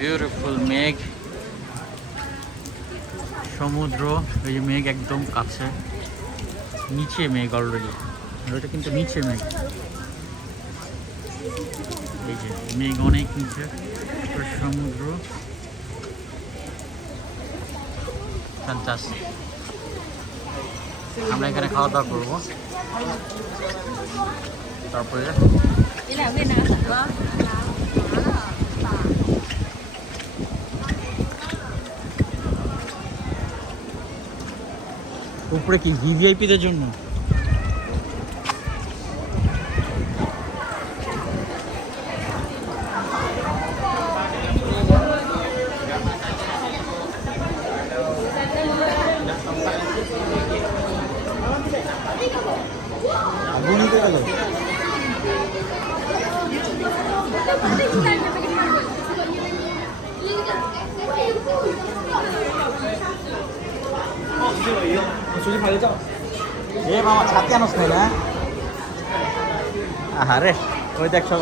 Beautiful মেঘ, সমুদ্র, এই যে মেঘ একদম কাছে, নিচে মেঘ অলরেডি, ওটা কিন্তু নিচে মেঘ, এই যে মেঘ অনেক নিচে, সমুদ্র, ফ্যান্টাস্টিক। আমরা এখানে খাওয়া দাওয়া করবো, তারপরে উপরে কি ভিভিআইপিদের জন্য? এ মামা ছাতি আনস নাই না? আরে ওই দেখ সব